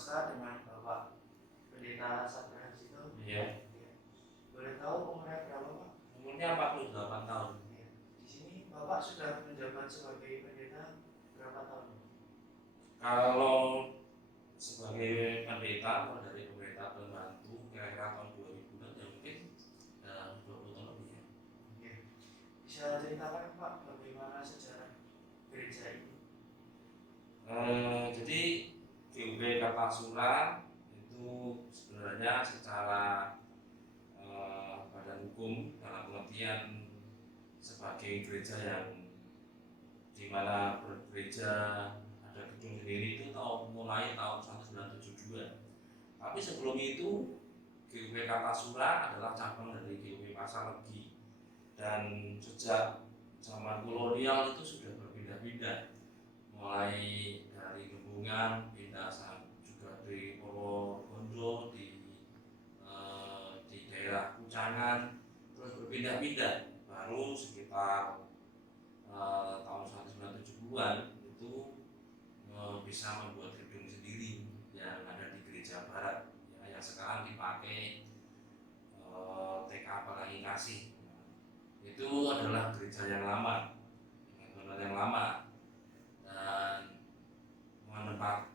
swasta dengan Bapak Pendeta Sabrina itu. Iya. Boleh tahu umurnya berapa Pak? Umurnya 48 tahun. Ya. Di sini Bapak sudah menjabat sebagai pendeta berapa tahun? Kalau sebagai pendeta atau dari pendeta pembantu kira-kira tahun 2000-an ya mungkin 20 tahun lebih ya. Ya. Bisa ceritakan Pak bagaimana sejarah gereja ini? Jadi GUP Kartasura itu sebenarnya secara badan hukum dalam pengertian sebagai gereja yang dimana bergereja ada gedung sendiri itu mulai tahun 1972. Tapi sebelum itu GUP Kartasura adalah cabang dari GUP Pasar Legi, dan sejak zaman kolonial itu sudah berpindah-pindah, mulai dari Gebungan pindah juga di Purworejo, di daerah Kucangan, terus berpindah-pindah. Baru sekitar tahun 1970-an itu bisa membuat gedung sendiri yang ada di Gereja Barat ya, yang sekarang dipakai TK Pelangi Kasih. Itu adalah gereja yang lama, dan menetap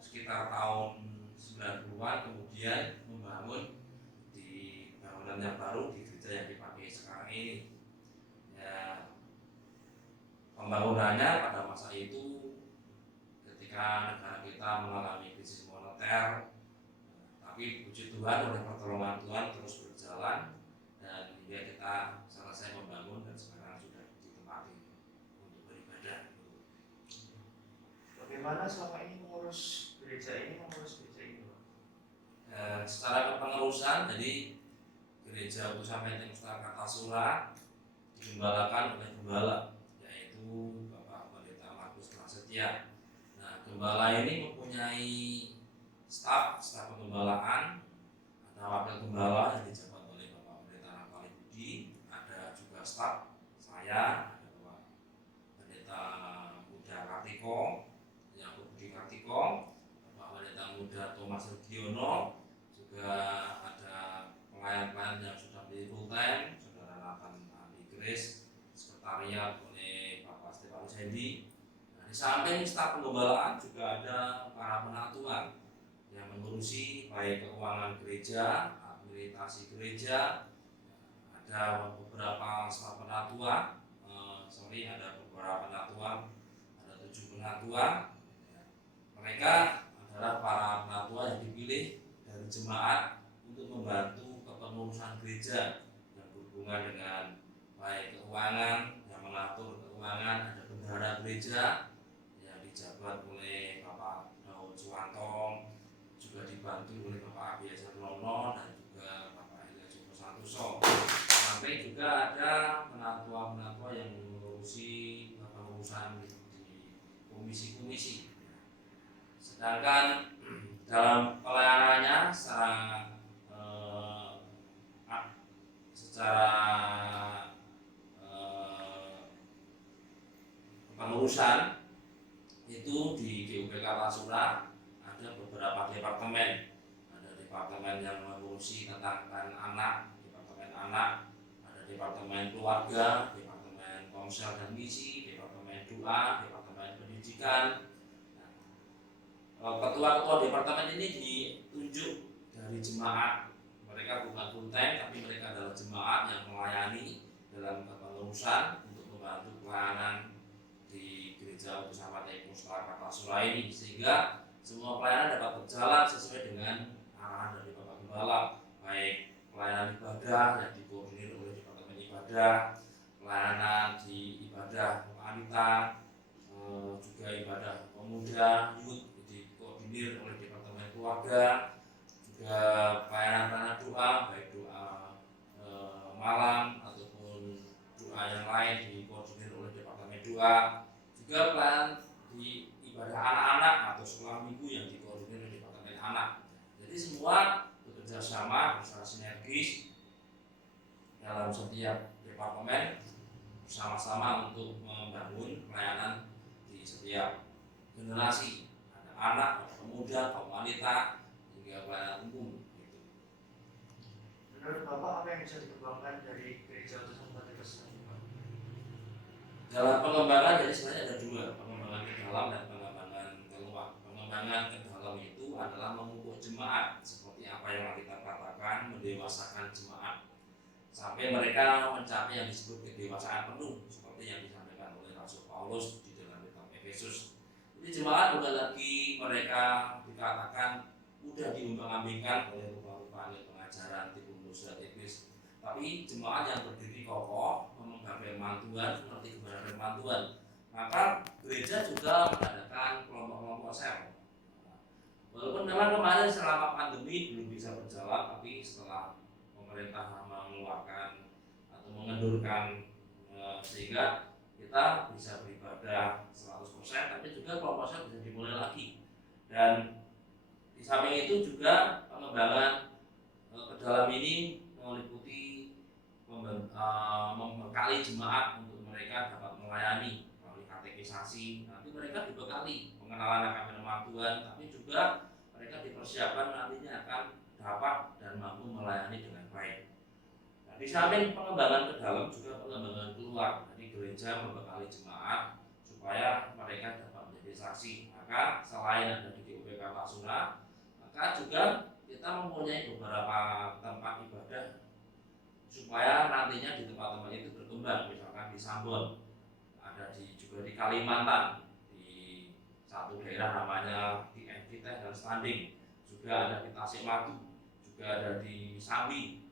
sekitar tahun 90-an kemudian membangun di bangunan yang baru di gereja yang dipakai sekarang ini. Ya, pembangunannya pada masa itu ketika negara kita mengalami krisis moneter, tapi puji Tuhan oleh pertolongan Tuhan terus berjalan dan hingga kita selesai membangun dan sekarang sudah ditempati untuk beribadah. Bagaimana selama ini mengurus gereja ini? Secara kepengurusan, jadi Gereja Utusan Pentecostal Kartasura digembalakan oleh gembala, yaitu Bapak Pendeta Markus Prasetya. Nah, gembala ini mempunyai staf penggembalaan, ada wakil gembala yang dijabat oleh Bapak Pendeta Natali Budi, ada juga staf saya, ada Bapak Pendeta Muda Kartiko, Yakub Budi Kartiko, Bapak Pendeta Muda Thomas Rugiono, juga ada pelayan-pelayan yang sudah menjadi full time, Saudara Nathan Andi Grace, sekretariat oleh Bapak Stefanus Hendi. Nah, di samping staf penggembalaan juga ada para penatuan yang mengurusi baik keuangan gereja, administrasi gereja. Ada beberapa staf penatua, ada beberapa penatua, ada 7 penatua. Mereka adalah para penatua yang dipilih dari jemaat untuk membantu kepengurusan gereja yang berhubungan dengan baik keuangan, yang mengatur keuangan. Ada bendahara gereja yang dijabat oleh Bapak Daud Suwanto, juga dibantu oleh Bapak Abiasa Lono dan juga Bapak Elia Joko Santoso. Sampai juga ada penatua-penatua yang mengurusi pengurusan di komisi-komisi. Sedangkan dalam pelayanannya secara pengurusan itu di GUP Kartasura ada beberapa departemen. Ada departemen yang mengurusi tentang anak, departemen anak, ada departemen keluarga, departemen komsel dan misi, departemen doa, departemen pendidikan. Ketua-ketua departemen ini ditunjuk dari jemaat. Mereka bukan full time, tapi mereka adalah jemaat yang melayani dalam kepengurusan untuk membantu pelayanan di Gereja Utusan Pentecostal Kartasura ini, sehingga semua pelayanan dapat berjalan sesuai dengan arahan dari Bapak Gembala, baik pelayanan ibadah yang dikoordinir oleh Departemen Ibadah, pelayanan di ibadah wanita, juga ibadah pemuda, youth dikoordinir oleh Departemen Keluarga, juga pelayanan doa, baik doa malam ataupun doa yang lain dikoordinir oleh Departemen Doa, juga pelayanan di ibadah anak-anak atau sekolah minggu yang dikoordinir oleh Departemen Anak. Jadi semua bekerja sama secara sinergis dalam setiap departemen bersama-sama untuk membangun pelayanan di setiap generasi, ada anak, ada pemuda, muda, kaum wanita, hingga pelayanan umum gitu. Menurut Bapak apa yang bisa dikembangkan dari gereja utusan Pentekosta ini, Pak? Dalam pengembangan jadi sebenarnya ada dua, pengembangan ke dalam dan pengembangan keluar. Pengembangan ke dalam itu adalah memupuk jemaat seperti apa yang kita katakan, mendewasakan jemaat sampai mereka mencapai yang disebut kedewasaan penuh seperti yang disampaikan oleh Rasul Paulus di dalam kitab Efesus. Jadi jemaat bukan lagi mereka dikatakan mudah diumbang-ambingkan oleh rupa-rupa pengajaran tipu muslihat iblis, tapi jemaat yang berdiri kokoh memegang firman Tuhan, mengerti kebenaran firman Tuhan. Maka gereja juga mengadakan kelompok-kelompok sel. Walaupun memang kemarin selama pandemi belum bisa berjalan, tapi setelah pemerintah mengeluarkan atau mengendurkan sehingga kita bisa beribadah 100%, tapi juga kelompok sel bisa dimulai lagi. Dan di samping itu juga pengembangan ke dalam ini meliputi membekali jemaat untuk mereka dapat melayani melalui katekisasi. Nanti mereka dibekali pengenalan akan firman Tuhan, tapi juga mereka dipersiapkan nantinya akan dapat dan mampu melayani dengan baik. Nah, di samping pengembangan ke dalam juga pengembangan keluar. Jadi gereja membekali jemaat supaya mereka dapat menjadi saksi. Maka selain ada di GUPK Pasura, maka juga kita mempunyai beberapa tempat ibadah supaya nantinya di tempat-tempat itu berkembang. Misalkan di Sambon, ada juga di Kalimantan, di satu daerah namanya di Teh dan Standing, juga ada di Tasikmalaya, juga ada di Sambi.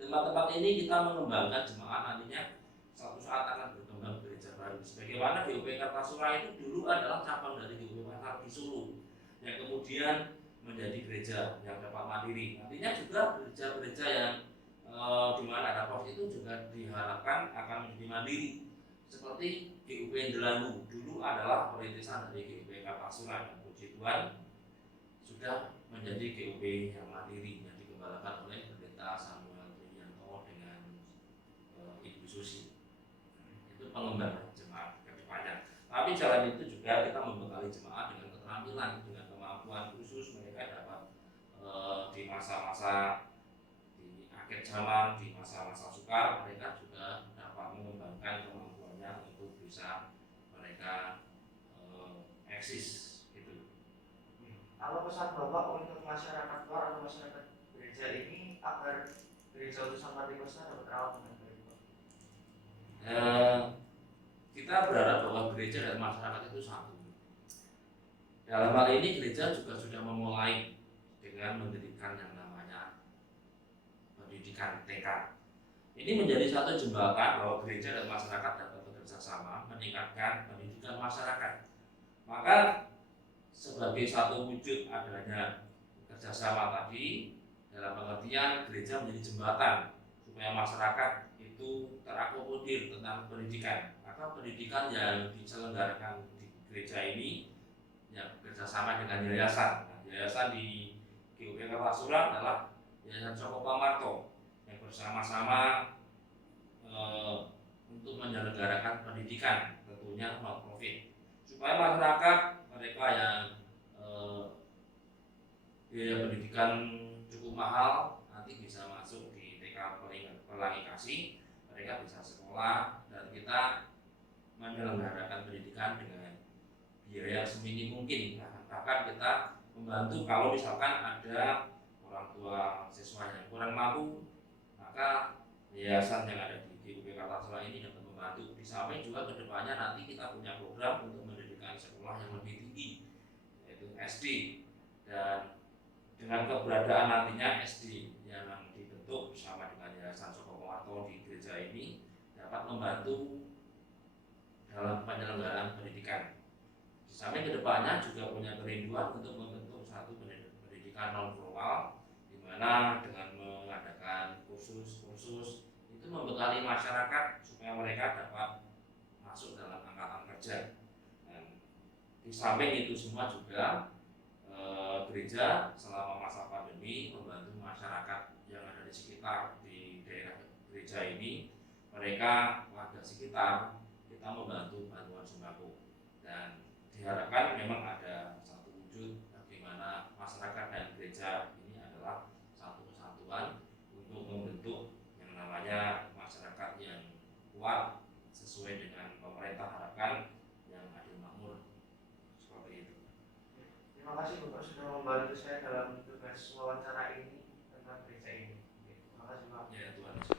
Tempat-tempat ini kita mengembangkan jemaat nantinya suatu saat akan berkembang gereja baru. Sebagaimana GUPK Pasura itu dulu adalah cabang dari GUPK Pasar di Solo, yang kemudian menjadi gereja yang dapat mandiri. Nantinya juga gereja-gereja yang di mana ada pos itu juga diharapkan akan menjadi mandiri. Seperti GUP Indralanu dulu adalah perintisan dari GUPK Pasura, dan puji Tuhan sudah menjadi GUP yang mandiri yang digembalakan oleh Pendeta Samuel Triyanto dengan Ibu Susi. Itu pengembangan jemaat ke depannya. Tapi jalan itu juga kita membekali jemaat dengan keterampilan, dengan kemampuan khusus. Mereka dapat di masa-masa di akhir zaman, di masa-masa sukar, mereka juga dapat mengembangkan kemampuannya untuk bisa mereka eksis gitu. Apa pesan Bapak untuk masyarakat luar atau masyarakat gereja ini agar gereja utusan Pentekosta dapat terawat dengan baik, Pak? Kita berharap bahwa gereja dan masyarakat itu satu. Dalam hal ini gereja juga sudah memulai dengan mendirikan yang namanya pendidikan TK. Ini menjadi satu jembatan bahwa gereja dan masyarakat dapat bekerja sama meningkatkan pendidikan masyarakat. Maka sebagai satu wujud adanya kerjasama tadi, dalam pengertian gereja menjadi jembatan supaya masyarakat itu terakomodir tentang pendidikan. Maka pendidikan yang diselenggarakan di gereja ini yang bekerjasama dengan yayasan. Nah, yayasan di GUPK Pasura adalah Yayasan Coko Pamarto yang bersama-sama untuk menyelenggarakan pendidikan, tentunya non profit, supaya masyarakat mereka yang biaya pendidikan cukup mahal nanti bisa masuk di TK Pelangi Kasih, mereka bisa sekolah dan kita menyelenggarakan pendidikan dengan biaya seminim mungkin. Bahkan kita membantu kalau misalkan ada orang tua siswa yang kurang mampu, maka yayasan yang ada di GUPK Pasura ini dapat membantu. Di samping juga kedepannya nanti kita punya program untuk mendirikan sekolah yang lebih tinggi, yaitu SD, dan dengan keberadaan nantinya SD yang dibentuk bersama dengan Yayasan Coko Pamarto di gereja ini dapat membantu dalam penyelenggaraan pendidikan. Di samping kedepannya juga punya kerinduan untuk membentuk satu pendidikan non formal, di mana dengan mengadakan kursus-kursus itu membekali masyarakat supaya mereka dapat masuk dalam angkatan kerja. Dan di samping itu semua juga gereja selama masa pandemi membantu masyarakat yang ada di sekitar di daerah gereja ini, mereka warga sekitar kita membantu bantuan sembako, dan diharapkan memang ada satu membantu saya dalam tugas wawancara ini tentang gereja ini. Terima kasih Pak. Ya Tuhan.